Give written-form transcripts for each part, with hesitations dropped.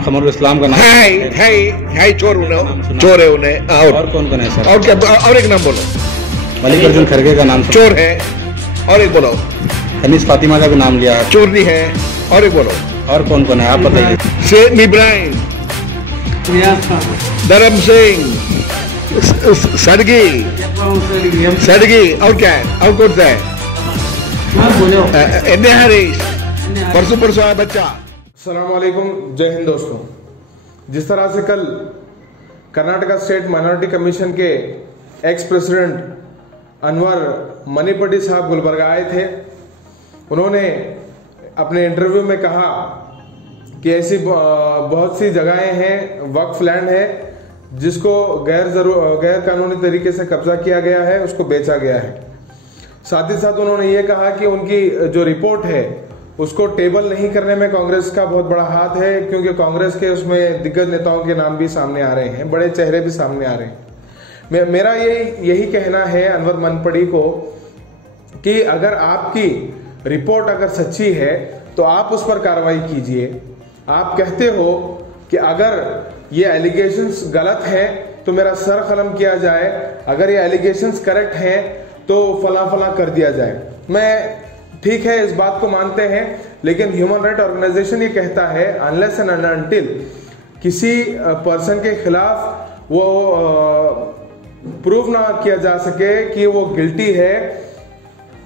खान कमरुल इस्लाम का नाम है चोर है उन्हें। और कौन कौन है सर? और क्या? और एक नाम बोलो। मल्लिकार्जुन खड़गे का नाम चोर है। और एक बोलो। हनीस फातिमा का भी नाम लिया है। चोर नहीं है। और एक बोलो। और कौन कौन है आप बताइए। शेख इब्राहिम, धर्म सिंह, सड़गी। और क्या है? और कौन सा है? हरीश, परसों आया बच्चा। अस्सलाम वालेकुम, जय हिंद दोस्तों। जिस तरह से कल कर्नाटका स्टेट माइनॉरिटी कमीशन के एक्स प्रेसिडेंट अनवर मनीपटी साहब गुलबर्गा आए थे, उन्होंने अपने इंटरव्यू में कहा कि ऐसी बहुत सी जगहें हैं, वक्फ लैंड है जिसको गैर कानूनी तरीके से कब्जा किया गया है, उसको बेचा गया है। साथ ही साथ उन्होंने ये कहा कि उनकी जो रिपोर्ट है उसको टेबल नहीं करने में कांग्रेस का बहुत बड़ा हाथ है, क्योंकि कांग्रेस के उसमें दिग्गज नेताओं के नाम भी सामने आ रहे हैं, बड़े चेहरे भी सामने आ रहे हैं। मेरा यही कहना है अनवर मनपड़ी को कि अगर आपकी रिपोर्ट अगर सच्ची है तो आप उस पर कार्रवाई कीजिए। आप कहते हो कि अगर ये एलिगेशंस गलत है तो मेरा सर कलम किया जाए, अगर ये एलिगेशंस करेक्ट हैं तो फला फला कर दिया जाए। मैं ठीक है, इस बात को मानते हैं, लेकिन ह्यूमन राइट ऑर्गेनाइजेशन ये कहता है अनलेस एंड अनटिल किसी पर्सन के खिलाफ वो प्रूव ना किया जा सके कि वो गिल्टी है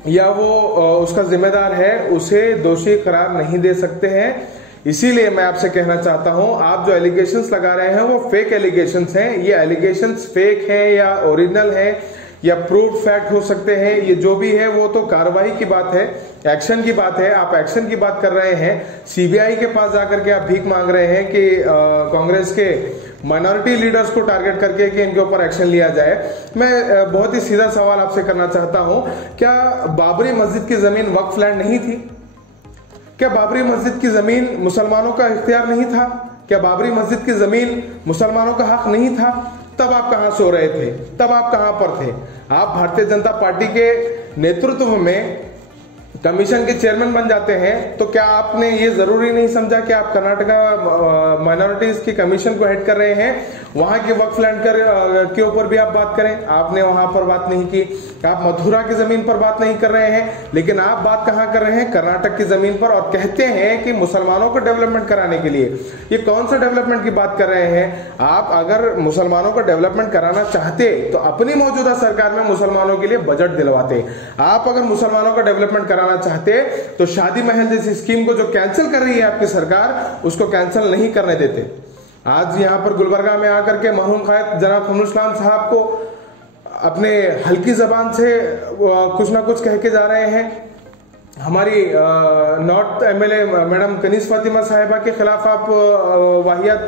या वो उसका जिम्मेदार है, उसे दोषी करार नहीं दे सकते हैं। इसीलिए मैं आपसे कहना चाहता हूं, आप जो एलिगेशंस लगा रहे हैं वो फेक एलिगेशंस हैं। ये एलिगेशंस फेक हैं या ओरिजिनल हैं या प्रूव्ड फैक्ट हो सकते हैं, ये जो भी है वो तो कार्रवाई की बात है, एक्शन की बात है। आप एक्शन की बात कर रहे हैं, सीबीआई के पास जाकर के आप भीख मांग रहे हैं कि कांग्रेस के माइनॉरिटी लीडर्स को टारगेट करके कि इनके ऊपर एक्शन लिया जाए। मैं बहुत ही सीधा सवाल आपसे करना चाहता हूं, क्या बाबरी मस्जिद की जमीन वक्फ लैंड नहीं थी? क्या बाबरी मस्जिद की जमीन मुसलमानों का इख्तियार नहीं था? क्या बाबरी मस्जिद की जमीन मुसलमानों का हक नहीं था? तब आप कहां सो रहे थे? तब आप कहां पर थे? आप भारतीय जनता पार्टी के नेतृत्व में कमीशन के चेयरमैन बन जाते हैं, तो क्या आपने ये जरूरी नहीं समझा कि आप कर्नाटका माइनॉरिटीज की कमीशन को हेड कर रहे हैं, वहां के वक्फ लैंड के ऊपर भी आप बात करें? आपने वहां पर बात नहीं की। आप मथुरा की जमीन पर बात नहीं कर रहे हैं, लेकिन आप बात कहां कर रहे हैं? कर्नाटक की जमीन पर, और कहते हैं कि मुसलमानों को डेवलपमेंट कराने के लिए। ये कौन सा डेवलपमेंट की बात कर रहे हैं? आप अगर मुसलमानों को डेवलपमेंट कराना चाहते तो अपनी मौजूदा सरकार में मुसलमानों के लिए बजट दिलवाते। आप अगर मुसलमानों का डेवलपमेंट कराना चाहते तो शादी महल जैसी स्कीम को जो कैंसिल कर रही है आपकी सरकार, उसको कैंसिल नहीं करने देते। आज यहां पर गुलबर्गा में आकर के मरहूम कायद जनाब कमरुल इस्लाम साहब को अपने हल्की जबान से कुछ ना कुछ कह के जा रहे हैं। हमारी north MLA madam Honey's Fatima साहिबा के खिलाफ आप वाहियात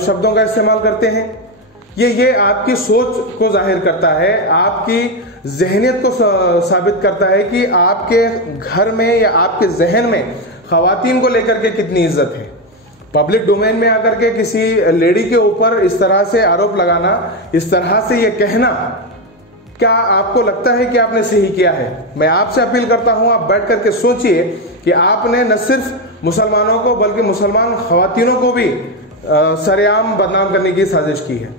शब्दों का इस्तेमाल करते हैं। ये आपकी सोच को जाहिर करता है, आपकी जहनियत को साबित करता है कि आपके घर में या आपके जहन में खवातीन को लेकर के कितनी इज्जत है। पब्लिक डोमेन में आकर के किसी लेडी के ऊपर इस तरह से आरोप लगाना, इस तरह से ये कहना, क्या आपको लगता है कि आपने सही किया है? मैं आपसे अपील करता हूं, आप बैठ करके सोचिए कि आपने न सिर्फ मुसलमानों को बल्कि मुसलमान खवातीनों को भी सरेआम बदनाम करने की साजिश की है।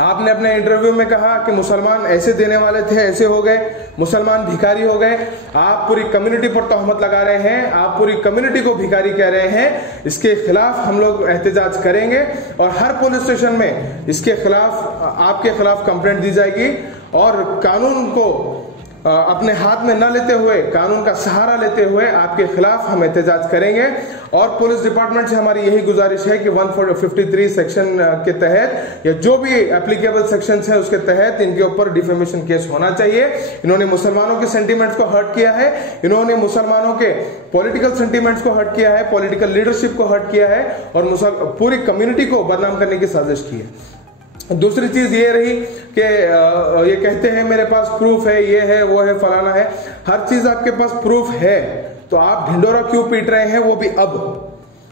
आपने अपने इंटरव्यू में कहा कि मुसलमान ऐसे देने वाले थे, ऐसे हो गए, मुसलमान भिखारी हो गए। आप पूरी कम्युनिटी पर तोहमत लगा रहे हैं, आप पूरी कम्युनिटी को भिखारी कह रहे हैं। इसके खिलाफ हम लोग एहतजाज करेंगे और हर पुलिस स्टेशन में इसके खिलाफ, आपके खिलाफ कंप्लेंट दी जाएगी और कानून को अपने हाथ में न लेते हुए, कानून का सहारा लेते हुए आपके खिलाफ हम एहतजाज करेंगे। और पुलिस डिपार्टमेंट से हमारी यही गुजारिश है कि 153 सेक्शन के तहत या जो भी एप्लीकेबल सेक्शंस है उसके तहत इनके ऊपर डिफेमेशन केस होना चाहिए। इन्होंने मुसलमानों के सेंटीमेंट्स को हर्ट किया है, इन्होंने मुसलमानों के पॉलिटिकल सेंटीमेंट्स को हर्ट किया है, पॉलिटिकल लीडरशिप को हर्ट किया है और पूरी कम्युनिटी को बदनाम करने की साजिश की है। दूसरी चीज ये रही कि ये कहते हैं मेरे पास प्रूफ है, ये है, वो है, फलाना है। हर चीज आपके पास प्रूफ है तो आप ढिंडोरा क्यों पीट रहे हैं, वो भी अब?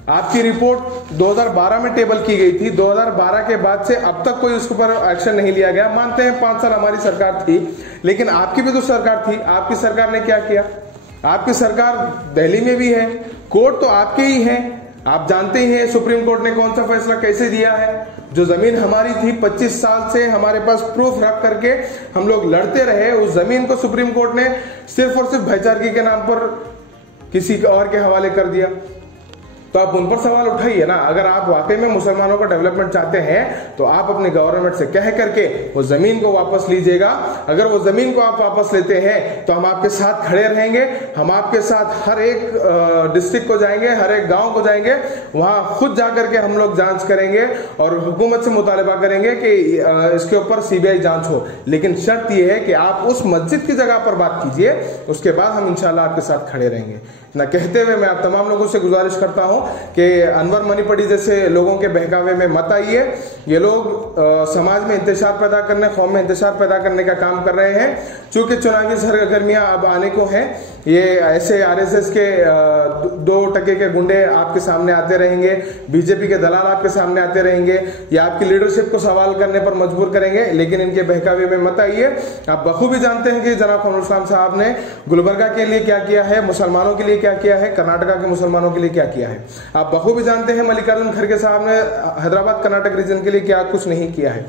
आपकी रिपोर्ट 2012 में टेबल की गई थी, 2012 के बाद से अब तक कोई उसके ऊपर एक्शन नहीं लिया गया। मानते हैं 5 साल हमारी सरकार थी, लेकिन आपकी भी तो सरकार थी। आपकी सरकार ने क्या किया? आपकी सरकार दिल्ली में भी है, कोर्ट तो आपके ही है, आप जानते ही हैं सुप्रीम कोर्ट ने कौन सा फैसला कैसे दिया है। जो जमीन हमारी थी 25 साल से हमारे पास प्रूफ रख करके हम लोग लड़ते रहे, उस जमीन को सुप्रीम कोर्ट ने सिर्फ और सिर्फ भाईचारगी के नाम पर किसी और के हवाले कर दिया। तो आप उन पर सवाल उठाइए ना। अगर आप वाकई में मुसलमानों का डेवलपमेंट चाहते हैं तो आप अपनी गवर्नमेंट से कह करके वो जमीन को वापस लीजिएगा। अगर वो जमीन को आप वापस लेते हैं तो हम आपके साथ खड़े रहेंगे। हम आपके साथ हर एक डिस्ट्रिक्ट को जाएंगे, हर एक गांव को जाएंगे, वहां खुद जाकर के हम लोग जांच करेंगे और हुकूमत से मुतालबा करेंगे कि इसके ऊपर सीबीआई जांच हो। लेकिन शर्त यह है कि आप उस मस्जिद की जगह पर बात कीजिए, उसके बाद हम इंशाल्लाह आपके साथ खड़े रहेंगे। ना कहते हुए मैं आप तमाम लोगों से गुजारिश करता हूं कि अनवर मणिपड़ी जैसे लोगों के बहकावे में मत आइए। ये लोग समाज में इंतशार पैदा करने, कौम में इंतशार पैदा करने का काम कर रहे हैं। चूंकि चुनावी सरगर्मियां अब आने को हैं, ये ऐसे आरएसएस के 2 टके के गुंडे आपके सामने आते रहेंगे, बीजेपी के दलाल आपके सामने आते रहेंगे, या आपकी लीडरशिप को सवाल करने पर मजबूर करेंगे। लेकिन इनके बहकावे में मत आइए। आप बखूबी जानते हैं कि जनाब खलील इस्लाम साहब ने गुलबर्गा के लिए क्या किया है, मुसलमानों के लिए क्या किया है, कर्नाटका के मुसलमानों के लिए क्या किया है। आप बखूबी जानते हैं मल्लिकार्जुन खड़गे साहब ने हैदराबाद कर्नाटक रीजन के लिए क्या कुछ नहीं किया है।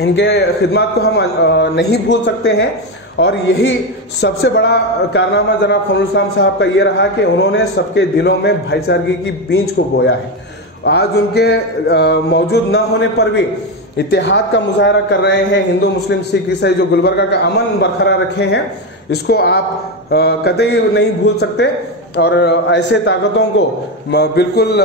इनके खिदमत को हम नहीं भूल सकते हैं। और यही सबसे बड़ा कारनामा जनाब खलील इस्लाम साहब का ये रहा कि उन्होंने सबके दिलों में भाईचारगी की बीज को बोया है। आज उनके मौजूद न होने पर भी इत्तेहाद का मुजाहरा कर रहे हैं हिंदू, मुस्लिम, सिख, ईसाई, जो गुलबर्गा का अमन बरकरार रखे हैं, इसको आप कतई नहीं भूल सकते। और ऐसे ताकतों को बिल्कुल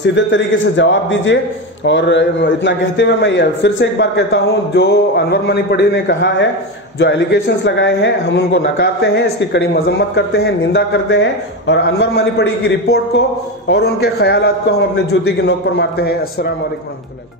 सीधे तरीके से जवाब दीजिए। और इतना कहते हुए मैं फिर से एक बार कहता हूं, जो अनवर मणिपड़ी ने कहा है, जो एलिगेशंस लगाए हैं, हम उनको नकारते हैं, इसकी कड़ी मजम्मत करते हैं, निंदा करते हैं। और अनवर मणिपड़ी की रिपोर्ट को और उनके ख्यालात को हम अपनी जूती की नोक पर मारते हैं। अस्सलाम वालेकुम रहमतुल्लाह।